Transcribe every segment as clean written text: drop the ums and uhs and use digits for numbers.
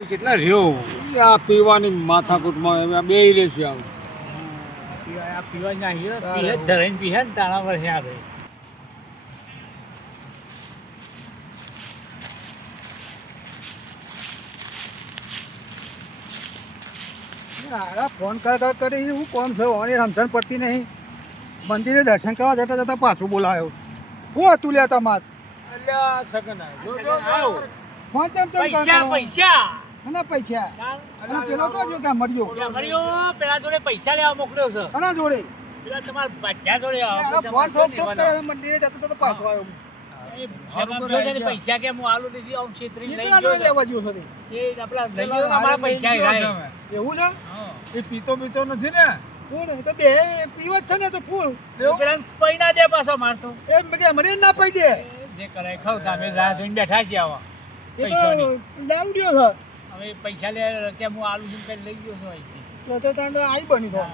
કેટલા રહ્યો આ પીવાની માથાકૂટમાં એમ બે રહેશે આવું પીવા નાખીએ પીએ ધરાઈને પીએ ને તાણા વર્ષે આવે ફોન કરી હું કોણ થયો અને સમજણ પડતી નહીં મંદિરે દર્શન કરવા જતા જતા પાછું બોલાયો શું હતું લે તમાર અલ્યા સગન ફોન ચમ પૈસા પૈસા અને પૈસા અને પેલો તો જો કે મળ્યો પેલા જોડે પૈસા લેવા મોકલ્યો છે કોના જોડે પેલા તમારા બચ્ચા જોડે ફોન ઠોક ઠોક કરે મંદિરે જતો તો પાછો આવ્યો પૈસા કે હું આલુ નથી આમ છેતરી લઈ કેટલા ગયો જોડે લેવા ગયો છે એ આપણા લઈ ગયો અમારા પૈસા એવું છે એ પીતો નથી ને ફૂલ એ તો બે પીવ જ છે ને તો ફૂલ પેલા પૈના દે પાછો મારતો એ મને ના પૈ દે જે કરે ખાવ તમે રાહ જોઈને બેઠા છીએ આવા એ તો લાવડ્યો છે હવે પૈસા લે કે હું આલુ છું કઈ લઈ ગયો છું અહીંથી તો તાન તો આઈ બની તો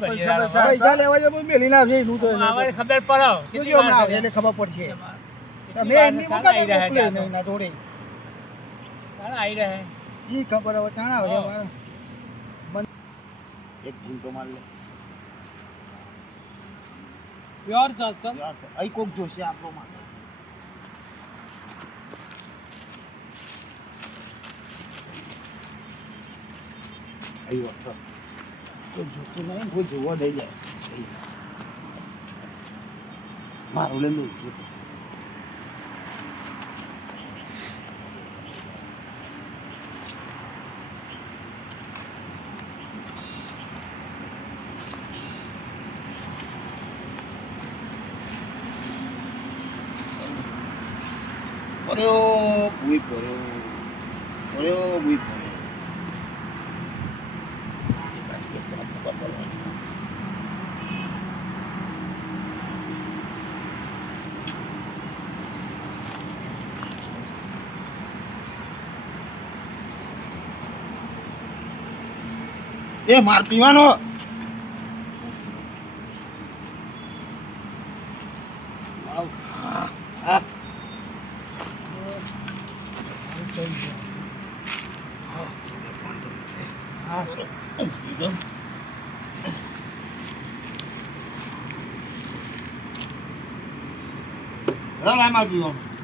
પૈસા પૈસા લેવા જો મેલી ના છે એનું તો હવે ખબર પડો શું જો હમણાં આવે એટલે ખબર પડશે તમે એમની મુકા મોકલે નહીં ના જોડે આવી રહે ઈ ખબર હવે ચાણા આવે મારે એક ઘૂંટો માર લે યાર ચાલ યાર અહીં કોક જોશે આપણો માટે અહીં વખત કોઈ જોતું નહીં કોઈ જોવા દઈ જાય મારું લે મેં Poreo, muy poreo. Poreo, muy poreo. માર પીવાનો માર પીવાનો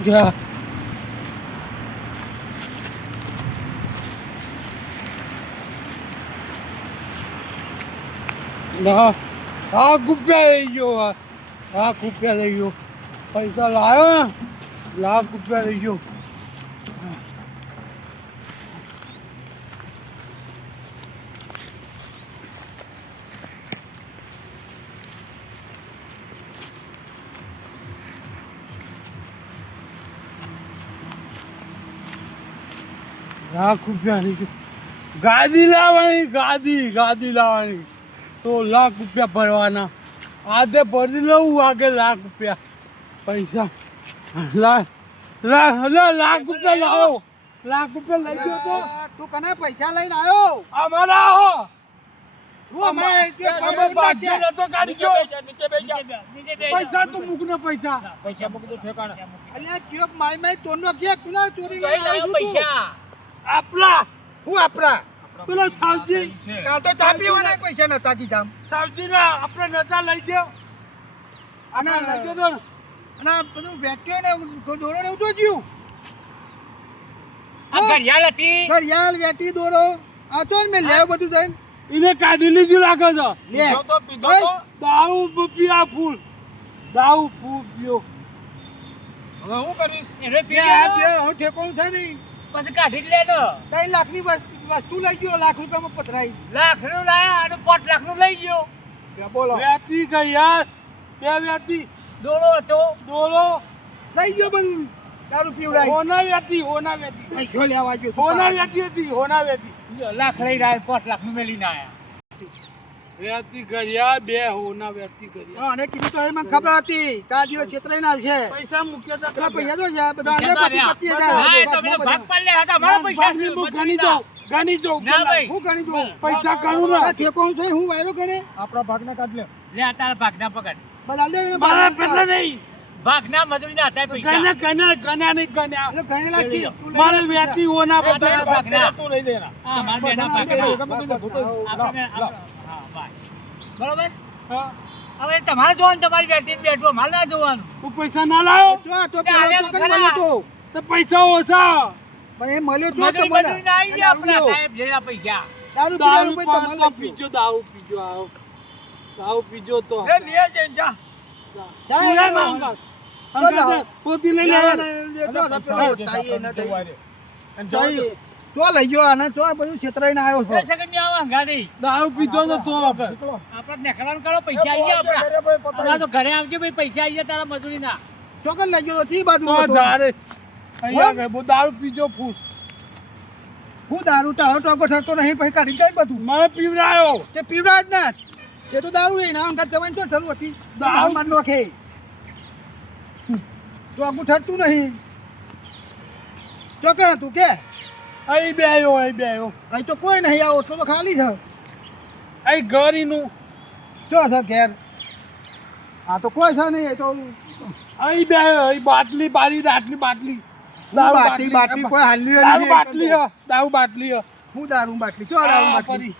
ગયા ના આ ગુપ્યા લઈ ગયો આ ગુપ્યા લઈ ગયો પૈસા લાવ્યો લાખ રૂપિયા લઈ ગયો લાખ રૂપિયા લઈ ગયો ગાદી લાવવાની તો લાખ રૂપિયા ભરવાના આજે ભરી લઉં વાગે લાખ રૂપિયા પૈસા લાખ રૂપિયા લાવો લાખ રૂપિયા લઈ ગયો તો તું કને પૈસા લઈને આવ્યો અમારા આવો તું પૈસા તું મૂકને પૈસા મૂકી દો ઠેકાણા અલ્યા ક્યોક મારી તોનો છે કુના ચોરી પૈસા આપલા હું આપલા પેલો સાવજી છે. કાલ તો ચા પીવાના પૈસા નતા કી જામ સાવજી ને આપણે નતા લઈ ગયો અને લઈ ગયો તો અને બધું વેચ્યો ને દોરો ને ઉઠો જ્યું આ ઘડિયાળ હતી ઘડિયાળ વેટી દોરો આ તો મેં લેવ બધું જઈને એને કાઢી લીધું લાગે છે લે પીધો તો દારૂ પીયા ફૂલ દારૂ ફૂલ પીયો હવે હું કરીશ એને લે પી આ બે હું ઠેકોણ છે નહીં પછી કાઢી જ લે તો 3 લાખની વસ્તુ લઈ ગયો લાખ રૂપિયામાં પથરાઈ લાખનું લાયા અને 5 લાખનું લઈ ગયો. કે બોલો વેતી ગઈ યાર બે વેતી દોડો હતો. દોરો લઈ ગયો બધું દારૂ પીવડાઈ હોના વેતી પૈસો લેવા ગયો હોના વેતી હતી હોના વેતી લાખ લઈ રહ્યા 5 લાખનું મેલીને આયા. વેતી કર્યા બે હોના વેતી કર્યા અને કીધું તો એ મને ખબર હતી કે આ દિવસ છેતરાઈને આવશે પૈસા મૂક્યા તા પેલા પૈસા તો છે બધા અંદર 25,000 હા, એ તો પેલો ભાગ પાડી લે હતા. મારા પૈસા ભાગની બુક ગણી દઉં ના ભાઈ. હું ગણી દઉં પૈસા ગણું ના ઠેકોણ છે હું વાયરો કરે આપણા ભાગને કાઢ લે. લે આ તારા ભાગના પકડ. બધા લે એને મારા બાજુ પેલા નહીં ભાગના મજૂરીના હતા પૈસા. ગણ્યા નહીં ગણ્યા એટલે ગણેલા છે તું લઈ મારે વેતી હોના આ તારા બધા ભાગના. તું લઈ લેના. હા, મારા બેના બધા ભાગના. બધા આપણે- હા, ભાઈ. બરોબર? હવે તમારે જોવાનું, તમારી બેટીને બેઠું, મારે ના જોવાનું. તું પૈસા ના લાયો જો તો તે આલ્યા પેલો તો ખરા. મળ્યો તો તો પૈસા ઓછા પણ એ મળ્યો તો તો મજૂરીના આવી ગયા મને આપણા સાહેબ જેના પૈસા. દારૂ દારૂ પીવાનું ભાઈ પાન તમારે પીજો દારૂ પીજો આવો દારૂ પીજો તો એ લીએ જઈને જા. જાય જા એનો. માંગા. તો જાઓ. અંકલ પોતી લઈ ના, લે ના, ના, જો તો પેલો તાઈએ ન થઈ. અને જાઓ તો. તાઈએ. ચો લઈ ગયો અને ચો બધું છેતરાઈને આવ્યો બે છો સેકન્ડની આવા હંગાથી. દારૂ પીધો તો તો વગર નીકળો. આપણે નેકળવાનું કરો, પૈસા આવી ગયા આપણા. અરે ભાઈ પતાવી. હમણાં તો ઘરે આવજે ભાઈ, પૈસા આવી ગયા તારા મજૂરીના. ચોકન લઈ ગયો તી બાજુ તો હતો. જારે અહીંયા ગયો બહુ દારૂ પીજો ફૂલ હું દારૂ તારો ટોકો ઠરતો નહીં પછી કાઢી જાય બધું મને પીવડાયો તે પીવડા જ ના એ તો દારૂ નહીં ના અંગત જવાની તો જરૂર હતી દારૂ? દારૂ માર નોખે ટોકું ઠરતું નહીં ચોકન હતું કે અહીં બે આવ્યો અહીં તો કોઈ નહીં આ ઓટલો તો ખાલી છે અહીં ગરીનું જો છે ઘેર આ તો કોઈ છે નહીં એ તો અહીં બે આવ્યો અહીં બાટલી બારી આટલી બાટલી બાટલી બાટલી કોઈ હાલ્યું દારૂ નહીં બાટલી હે દારૂ બાટલી હે હું દારૂ બાટલી ચો દારૂ આ બાટલી પરી.